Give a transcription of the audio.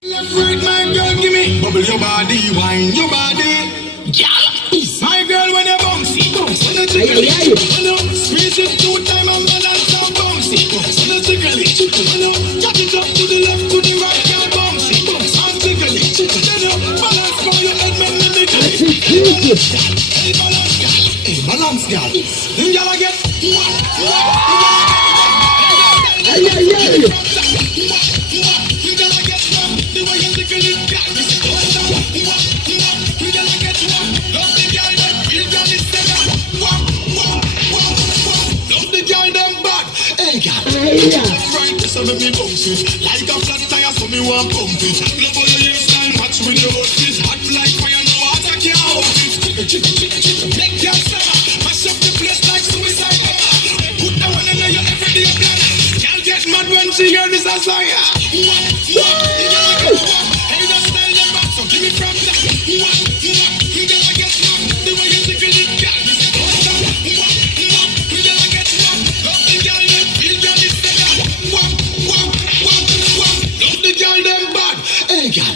Left, right, my girl, give me bubble your body, wine your body. Yeah, my girl, when you bouncy, when you tickle it, when you squeeze it 2 times and balance and bouncy. When you tickle it, when you cut it up to the left, to the right, girl, bouncy, and tickle it. Then you balance for your head, man, let me tickle it. Hey, balance, girl, hey, balance, girl. Then y'all get so let me bounce it like a flat tire, so me want pump it. Love all your hairstyle, match with your outfit. Hot like fire, no water can't hold it. Make your summer, mash up the place like suicide bomber. Put that one in your everyday plan. Can't get mad when she hear this as I hey, the style them back, so give me from that. You gotta get one, the way you tickle it, girl. Love the girl them bad, hey girl.